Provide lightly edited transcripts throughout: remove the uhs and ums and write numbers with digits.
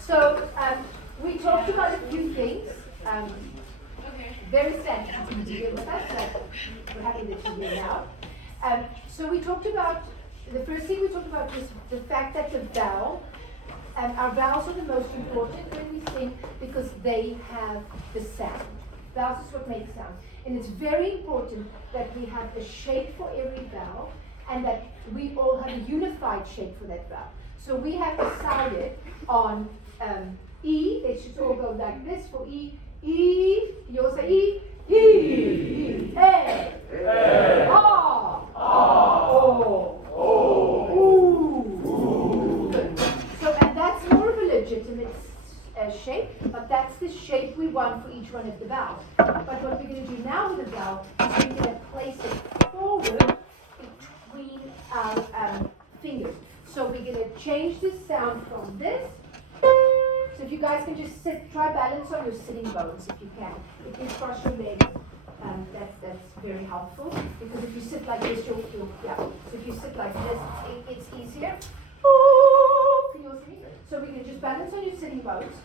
So we talked about a few things. Very sad to be here with us, but we're happy that you're here now. So we talked about, the first thing we talked about was the fact that the vowel, our vowels are the most important when we sing because they have the sound. Vowels is what makes sound. And it's very important that we have a shape for every vowel and that we all have a unified shape for that vowel. So we have decided on E, it should all go like this for E. E, you all say E, E, A, Ah, O, Good. So, and that's more of a legitimate shape, but that's the shape we want for each one of the vowels. But what we're going to do now with the vowel is we're going to place it forward between our fingers. So we're going to change the sound from this. So if you guys can just sit, try balance on your sitting bones if you can. If you cross your legs, that's very helpful. Because if you sit like this, you'll yeah. So if you sit like this, it's easier. Can you all see? So we're going to just balance on your sitting bones.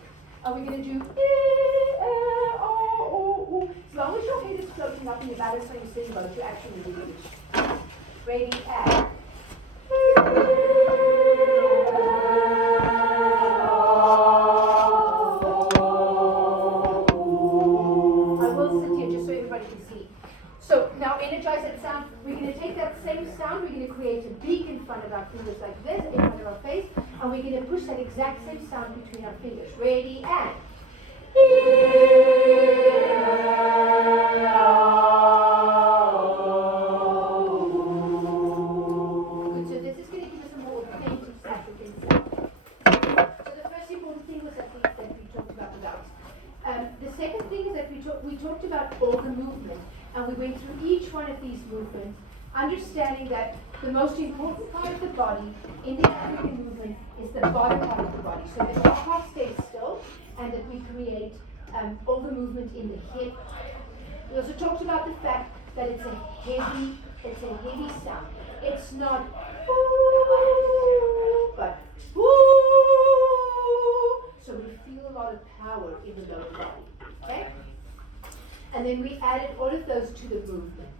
And we're going to do as long as your head is floating up and you balance on your sitting bones, you actually will reach. Ready, and so now energize that sound. We're going to take that same sound, we're going to create a beak in front of our fingers like this, in front of our face, and we're going to push that exact same sound between our fingers. Ready, and good, so this is going to give us a more authentic African sound. So the first important thing was that we talked about the vowels. The second thing is that we talked about all the movement. And we went through each one of these movements, understanding that the most important part of the body in the African movement is the bottom part of the body. So the top part stays still, and that we create all the movement in the hip. We also talked about the fact that it's a heavy sound. It's not but so we feel a lot of power in the lower body. Okay? And then we added all of those to the movement.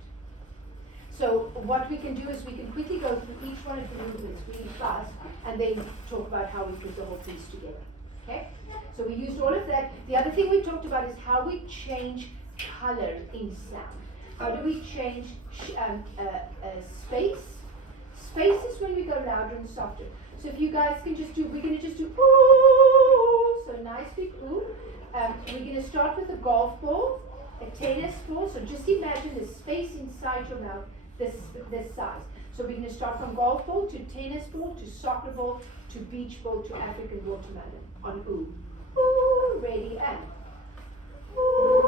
So what we can do is we can quickly go through each one of the movements really fast and then talk about how we put the whole piece together. Okay? So we used all of that. The other thing we talked about is how we change color in sound. How do we change space? Space is when we go louder and softer. So if you guys can just do, we're going to just do ooh. So nice big ooh. We're going to start with a golf ball. A tennis ball, so just imagine the space inside your mouth, this size. So we're going to start from golf ball to tennis ball to soccer ball to beach ball to African watermelon on ooh. Ooh, ready, and ooh.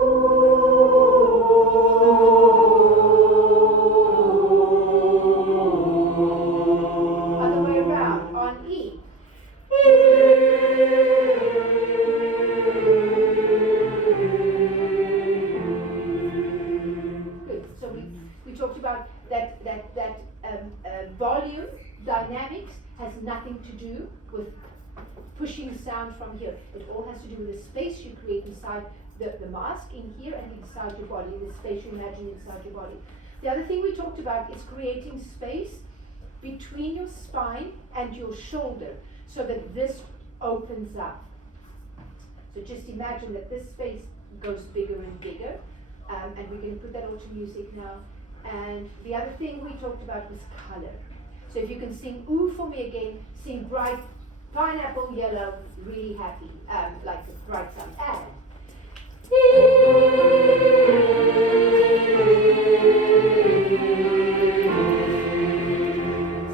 Other way around on E. Talked about that volume dynamics has nothing to do with pushing sound from here. It all has to do with the space you create inside the mask in here and inside your body, the space you imagine inside your body. The other thing we talked about is creating space between your spine and your shoulder so that this opens up. So just imagine that this space goes bigger and bigger, and we're going to put that all to music now. And the other thing we talked about was color. So if you can sing ooh for me again, sing bright, pineapple yellow, really happy, like a bright sound. And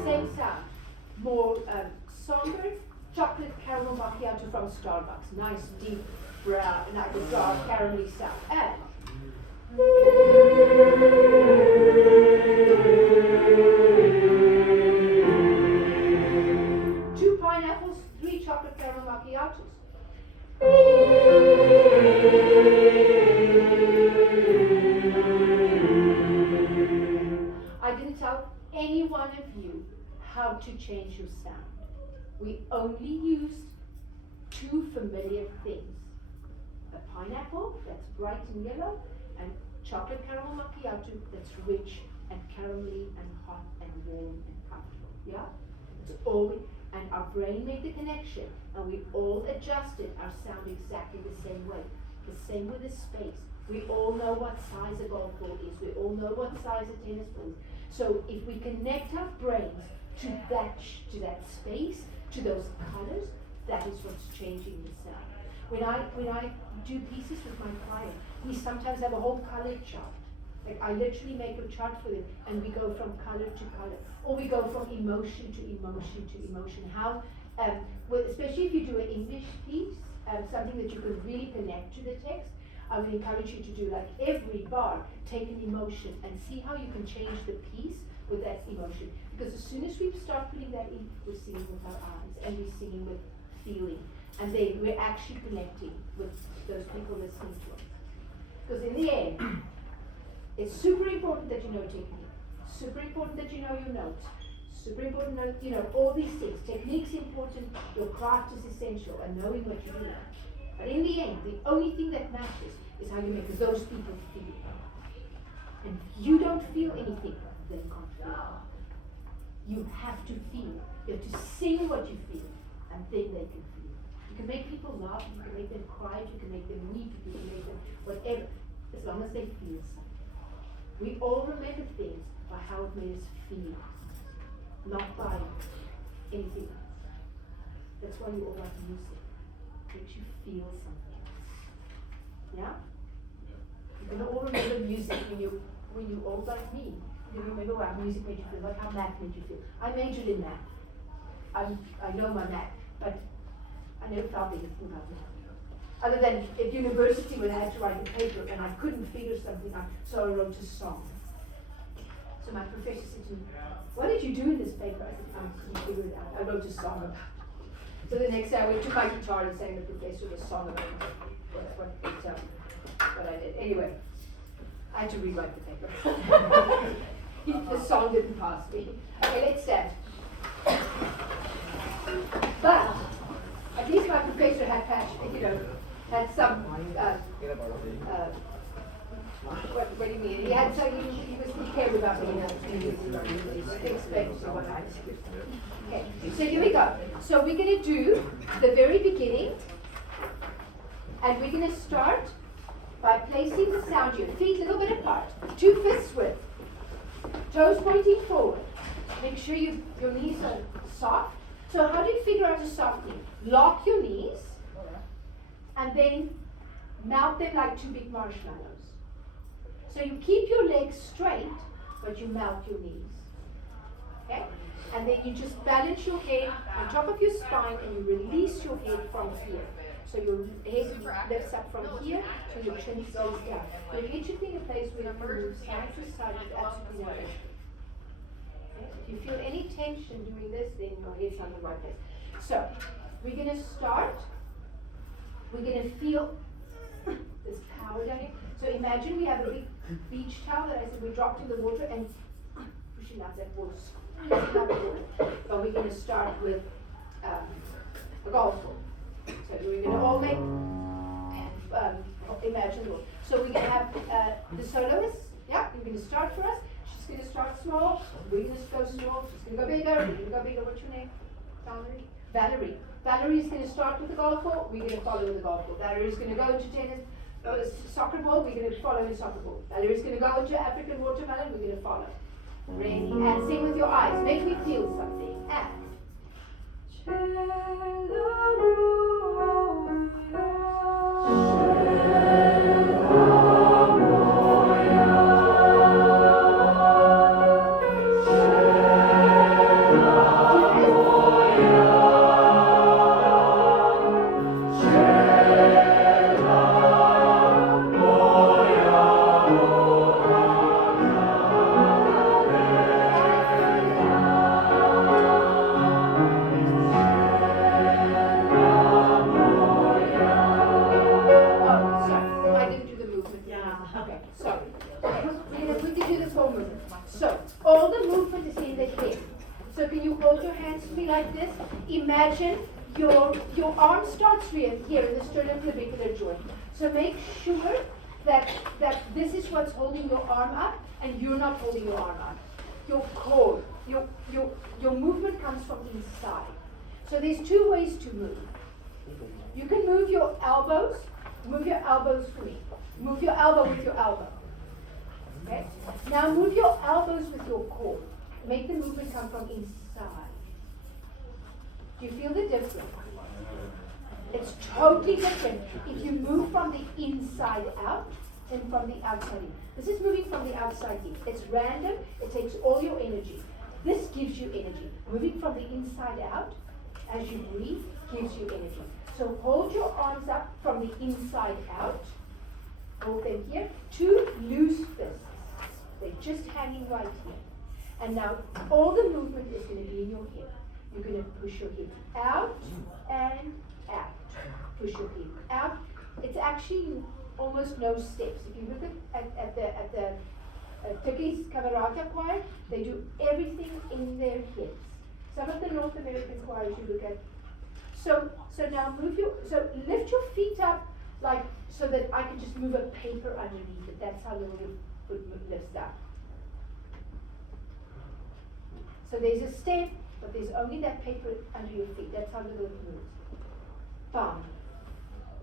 same sound, more somber, chocolate caramel macchiato from Starbucks. Nice deep brown, like a dark caramelly sound. And two pineapples, three chocolate caramel macchiatos. I didn't tell any one of you how to change your sound. We only used two familiar things. A pineapple that's bright and yellow, and chocolate caramel macchiato that's rich and caramelly and hot and warm and comfortable. Yeah? It's all, and our brain made the connection, and we all adjusted our sound exactly the same way. The same with the space. We all know what size a golf ball is. We all know what size a tennis ball is. So if we connect our brains to that space, to those colors, that is what's changing the sound. When I do pieces with my client, we sometimes have a whole color chart. Like I literally make a chart for them, and we go from color to color, or we go from emotion to emotion to emotion. How, well, especially if you do an English piece, something that you can really connect to the text, I would encourage you to do like every bar, take an emotion and see how you can change the piece with that emotion. Because as soon as we start putting that in, we're singing with our eyes and we're singing with feeling. And then we're actually connecting with those people listening to us. Because in the end, it's super important that you know technique. Super important that you know your notes. Super important that you know all these things. Technique's important, your craft is essential, and knowing what you're doing. But in the end, the only thing that matters is how you make those people feel. And if you don't feel anything, they can't feel. You have to feel. You have to sing what you feel, and then they can feel. You can make people laugh, you can make them cry, you can make them weep, you can make them whatever, as long as they feel something. We all remember things by how it made us feel, not by anything else. That's why you all like music. It makes you feel something. Yeah? You can all remember music when you all like me. You remember what music made you feel, like how math made you feel. I majored in math. I know my math, but I never felt anything about math. Other than at university when I had to write a paper and I couldn't figure something out, so I wrote a song. So my professor said to me, "What did you do in this paper?" I said, "I couldn't figure it out. I wrote a song about it." So the next day I went to my guitar and sang the professor a song about it. That's what I did. Anyway, I had to rewrite the paper. The song didn't pass me. Okay, let's stand. But at least my professor had had some. What do you mean? He had some. He cared about me enough to expect or what I did. Okay, so here we go. So we're going to do the very beginning, and we're going to start by placing the sound here. Feet a little bit apart, 2 fists width, toes pointing forward. Make sure your knees are soft. So how do you figure out a soft knee? Lock your knees, and then mount them like 2 big marshmallows. So you keep your legs straight, but you mount your knees. Okay? And then you just balance your head on top of your spine and you release your head from here. So your head lifts up from here to your chin stays down. Your head should be in a place where you can move side to side with absolutely no issue. Okay? If you feel any tension doing this, then your head's on the right place. So we're going to start. We're going to feel this power down here. So imagine we have a big beach towel that I said we dropped in the water and pushing out that water. But we're going to start with a golf ball. So we're going to all make, imagine. So we're going to have the soloist, yeah, you're going to start for us. She's going to start small, we're going to go small, she's going to go bigger, we're going to go bigger. What's your name? Valerie? Valerie. Valerie's going to start with the golf ball, we're going to follow with the golf ball. Valerie's going to go into tennis, soccer ball, we're going to follow in soccer ball. Valerie's going to go into African watermelon, we're going to follow. Ready? And sing with your eyes. Make me feel something. And imagine your arm starts here in the sternoclavicular joint. So make sure that this is what's holding your arm up, and you're not holding your arm up. Your core, your movement comes from inside. So there's two ways to move. You can move your elbows. Move your elbows for me. Move your elbow with your elbow. Okay? Now move your elbows with your core. Make the movement come from inside. Do you feel the difference? It's totally different if you move from the inside out than from the outside in. This is moving from the outside in. It's random. It takes all your energy. This gives you energy. Moving from the inside out as you breathe gives you energy. So hold your arms up from the inside out. Hold them here. Two loose fists. They're just hanging right here. And now all the movement is going to be in your hip. You're going to push your hip out and out. Push your hip out. It's actually almost no steps. If you look at the Turkish Camerata choir, they do everything in their hips. Some of the North American choirs you look at. So now lift your feet up like so that I can just move a paper underneath it. That's how little your foot lifts up. So there's a step, but there's only that paper under your feet. That's how little it moves. Bum,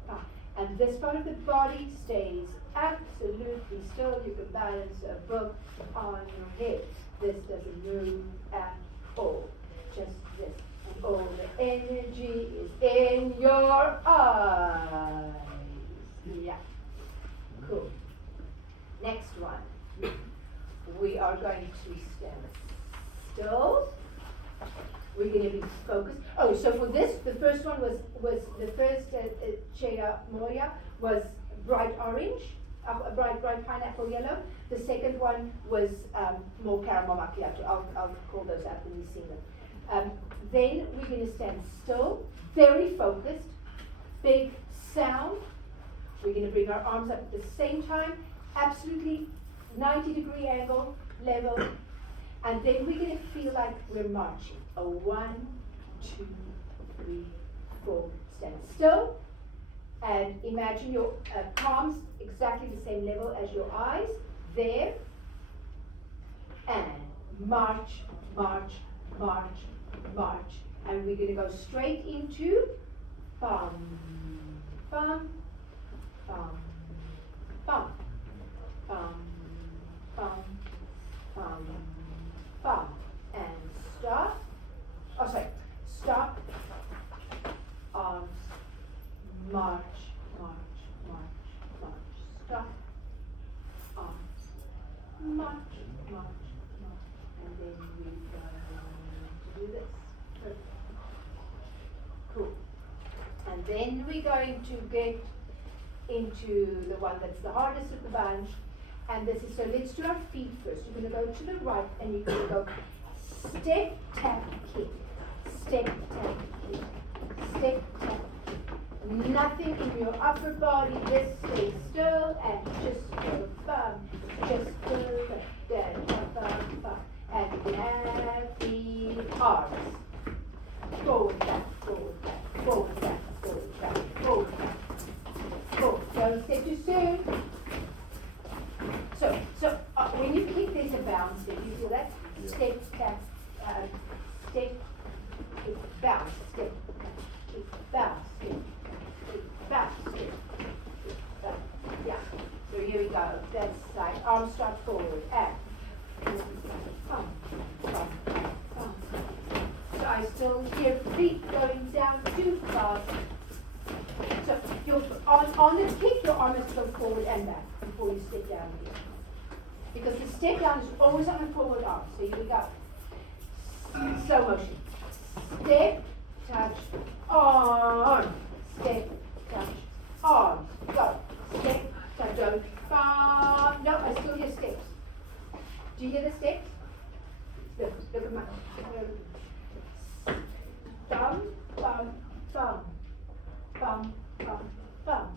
bum. And this part of the body stays absolutely still. You can balance a book on your head. This doesn't move at all. Just this. And all the energy is in your eyes. Yeah. Cool. Next one. We are going to stand still. We're going to be focused. Oh, so for this, the first one was the first Tshela Moya was bright orange, bright pineapple yellow. The second one was more caramel macchiato. I'll call those out when you see them. Then we're going to stand still, very focused, big sound. We're going to bring our arms up at the same time, absolutely 90-degree angle, level. And then we're going to feel like we're marching. A 1, 2, 3, 4. Stand still. And imagine your palms exactly the same level as your eyes. There. And march, march, march, march. And we're going to go straight into bum, bum, bum, bum, bum, bum, bum, bum. And stop. Oh, sorry. Stop. Arms. March, march, march, march. Stop. Arms. March, march, march. And then we're going to do this. Perfect. Cool. And then we're going to get into the one that's the hardest of the bunch. And this is, so let's do our feet first. You're going to go to the right and you're going to go step, tap, kick. Step, tap, kick. Step, tap, kick. Nothing in your upper body. Just stay still and just go bum. Just go bum, bum. And happy arms. Forward, back, forward, back, forward, back, forward, back, forward, back. Forward. Don't step too soon. So when you kick, there's a bounce. Did you feel that? Yeah. Step, tap, step, kick, bounce, step, kick, bounce, step, kick, bounce, step, kick, bounce. Yeah. So here we go. That's like arms start forward. And bum, bum, bum. So I still hear feet going down too fast. So you're on the kick, your arm is go forward and back before you step down here. Because the step down is always on the forward arm. So here we go. Slow motion. Step, touch, arm. Step, touch, arm. Go. Step, touch, don't. Bum. No, I still hear steps. Do you hear the steps? Look at my. Bum, bum, bum. Bum, bum, bum.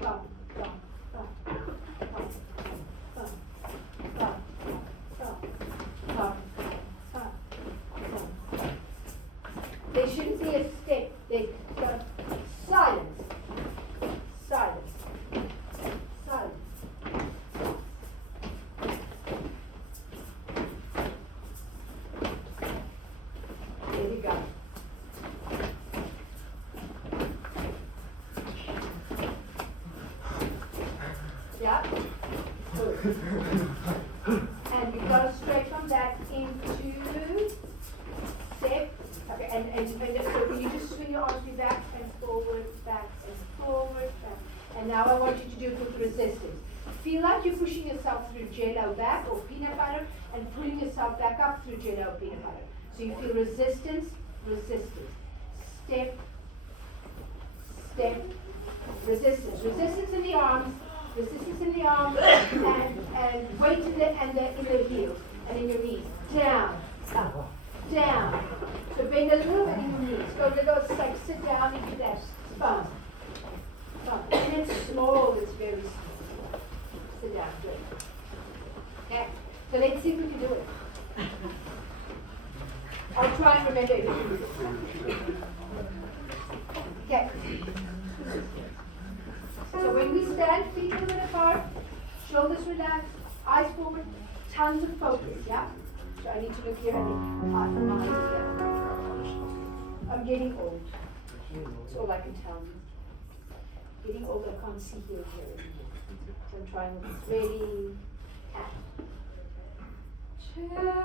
Bum, bum, bum. Bum. There shouldn't be a step There we go. Yeah? Good. And you go straight from that into step. Okay, and so you just swing your arms back and forward, back. And now I want you to do it with resistance. Feel like you're pushing yourself through jello back or peanut butter and pulling yourself back up through jello or peanut butter. So you feel resistance, step, resistance. Resistance in the arms, and weight in the heels and in your knees. Down, up, down. So bend a little bit in your knees. Go like sit down into that spot. And it's small, it's very small. Sit down, good. Okay, so let's see if we can do it. I'll try and remember if we can do it. Okay. So when we stand, feet a little bit apart, shoulders relaxed, eyes forward, tons of focus, yeah? So I need to look here and half a mind here. I'm getting old. That's all I can tell you. Getting old, I can't see here. So I'm trying with this. Ready, act. Tshela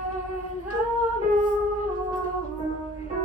Moya.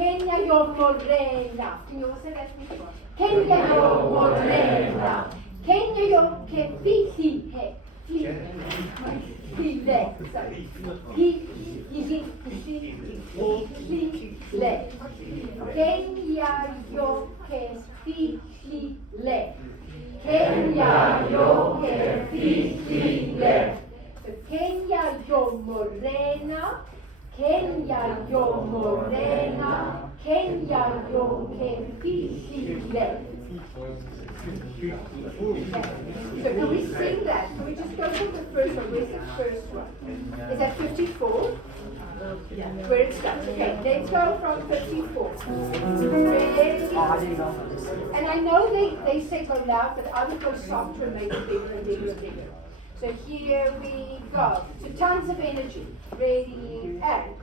Kenya yo morena. Can you all say that with me? Kenya yo morena. Kenya yo ke fihi he. File. Sorry. File. Kenya yo ke file. Kenya yo ke file. Kenya yo morena. Kenya yo morena, Kenya yo que file. So can we sing that? Can we just go from the first one? Where's the first one? Is that 54? Where it starts. Okay, let's go from 54. Ready? And I know they say go loud, but I would go softer and make it bigger and bigger and bigger. So here we go. So tons of energy. Ready, and.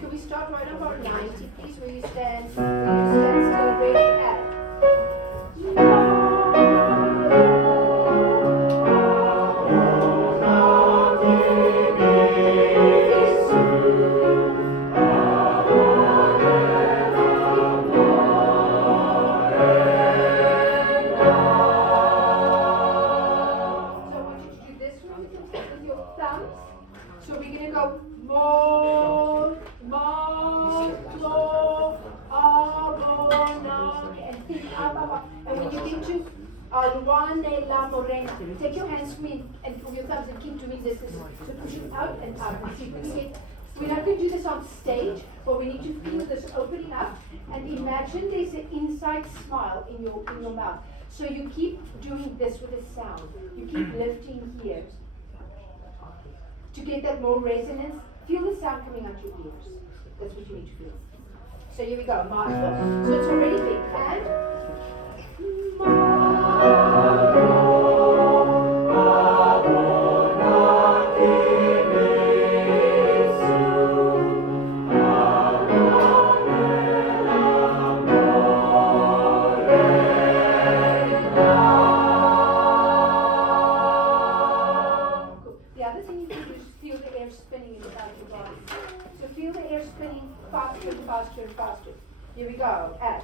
Can we start right up our 90, please? Will you stand still? Ready, and. Take your hands to me and with your thumbs and keep doing this. So push it out and out. We're not going to do this on stage, but we need to feel this opening up and imagine there's an inside smile in your mouth. So you keep doing this with a sound. You keep lifting here. To get that more resonance, feel the sound coming out your ears. That's what you need to feel. So here we go, mindful. So it's already big. And faster and faster. Here we go. And.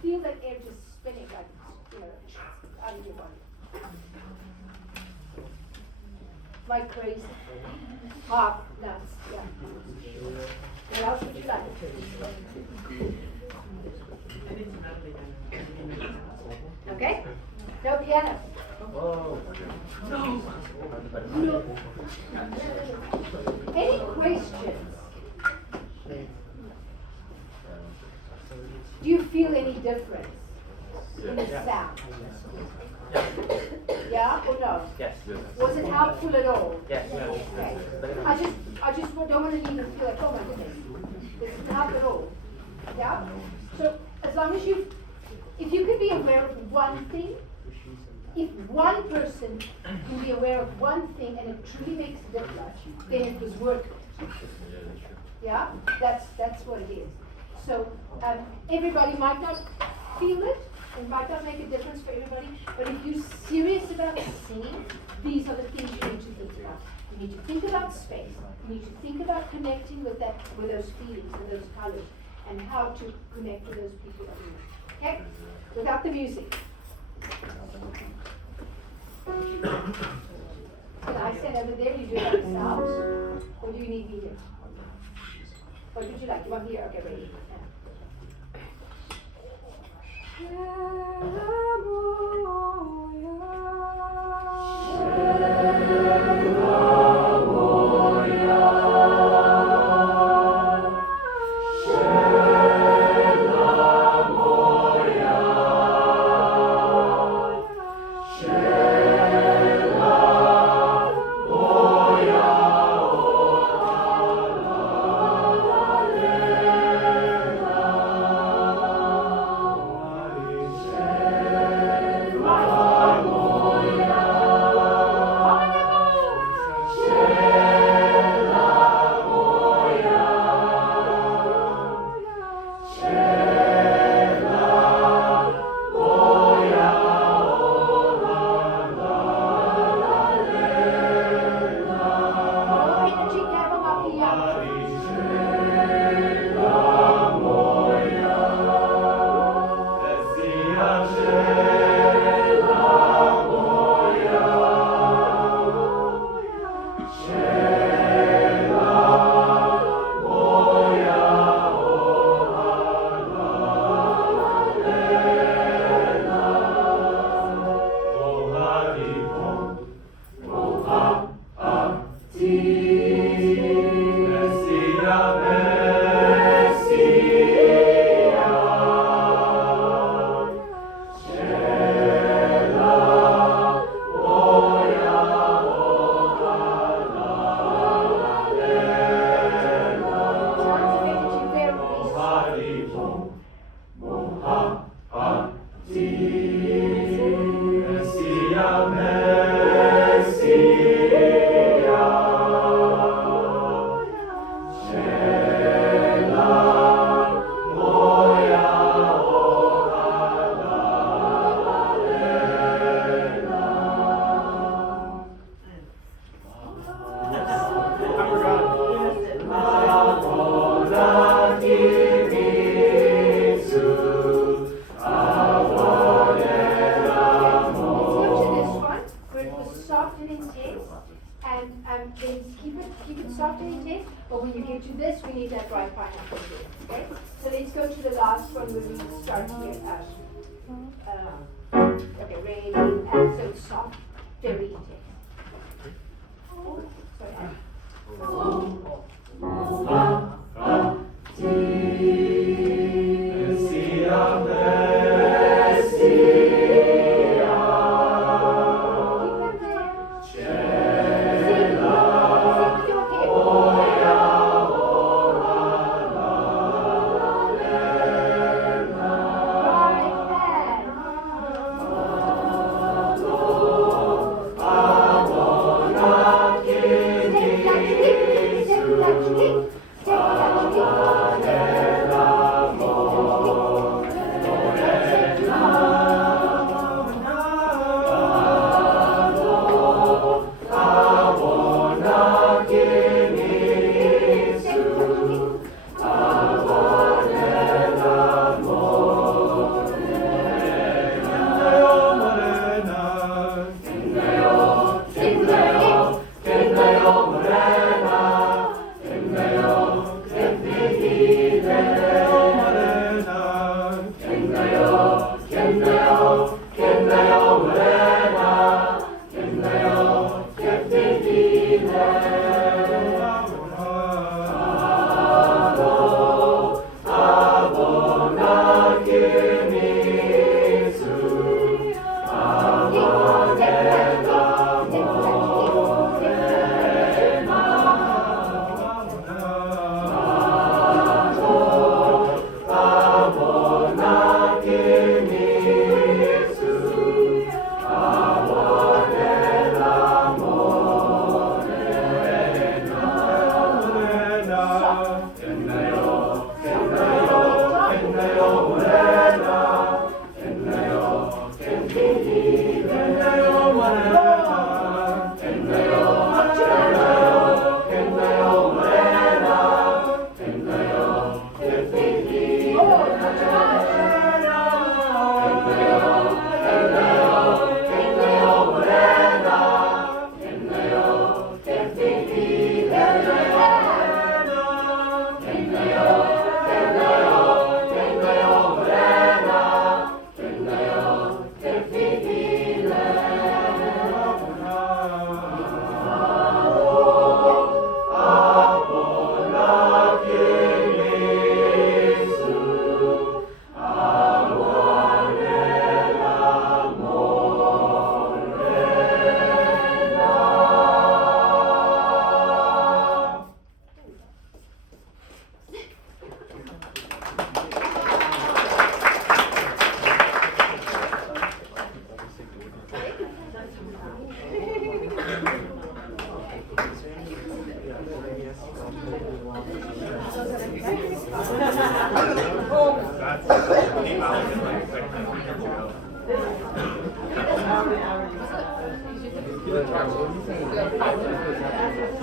Feel that air just spinning like, out of your body. Like crazy. Half nuts, yeah. What else would you like? Okay? No piano. Oh. No. Any questions? Do you feel any difference in the sound? Yeah or no? Yes. Was it helpful at all? Yes. Okay. I just don't want to leave and feel like, oh my goodness, this didn't help at all. Yeah? So as long as if you can be aware of one thing, if one person can be aware of one thing and it truly makes a difference, then it was worth it. Yeah? That's what it is. So everybody might not feel it, it might not make a difference for everybody, but if you're serious about You need to think about connecting with that, with those feelings and those colors, and how to connect with those people that you know. Okay? Without the music. Can I stand over there? You do it yourselves? Or do you need me here? What would you like? You want me here? Okay, ready.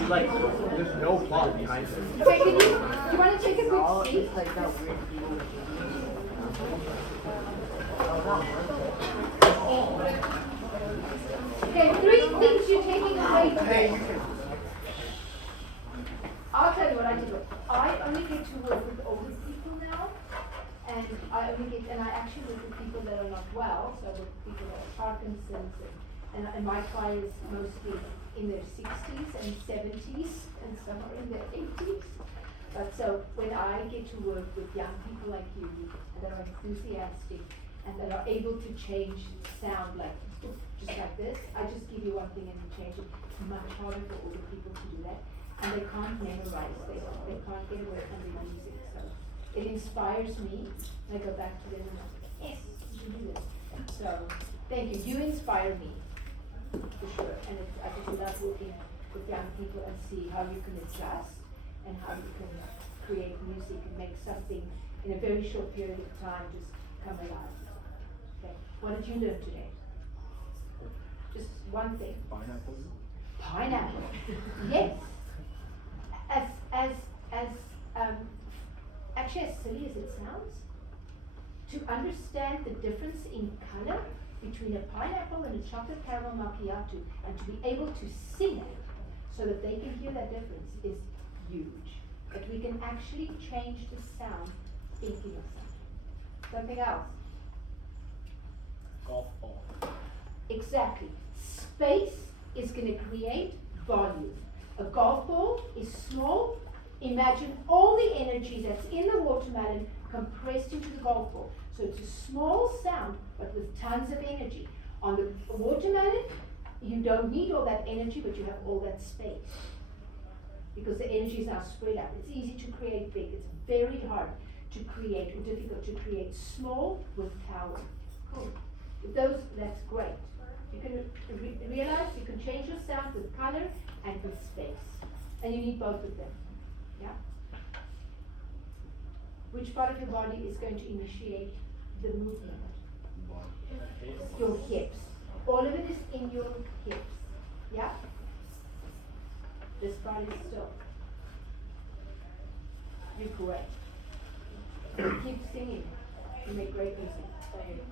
like, there's no plot behind it. Okay, do you want to take a quick seat? It's like that weird. Okay, 3 things you're taking away today. I'll tell you what I did. I only get to work with older people now, and I actually work with people that are not well, so with people that have Parkinson's, and my client is mostly in their 60s and 70s, and some are in their 80s. But so when I get to work with young people like you, that are enthusiastic, and that are able to change sound like, just like this, I just give you one thing and you change it. It's much harder for older people to do that. And they can't memorize, they can't get away from the music. So it inspires me. I go back to them and I'm like, yes, you can do this. So thank you. You inspire me, for sure. And I just love working with young people and see how you can adjust and how you can create music and make something in a very short period of time just come alive. Okay. What did you learn today? Just one thing. Pineapple. Pineapple. Yes. Actually as silly as it sounds, to understand the difference in color between a pineapple and a chocolate caramel macchiato, and to be able to sing it so that they can hear that difference is huge. That we can actually change the sound thinking of something. Something else. Golf ball. Exactly. Space is going to create volume. A golf ball is small. Imagine all the energy that's in the watermelon compressed into the golf ball. So it's a small sound, but with tons of energy. On the watermelon, you don't need all that energy, but you have all that space. Because the energy is now spread out. It's easy to create big. It's very hard to create, or difficult to create small with power. Cool. With those, that's great. You can realize you can change your sound with color and with space. And you need both of them. Yeah? Which part of your body is going to initiate the movement? Your hips. All of it is in your hips. Yeah? This part is still. You're great. Keep singing. You make great music.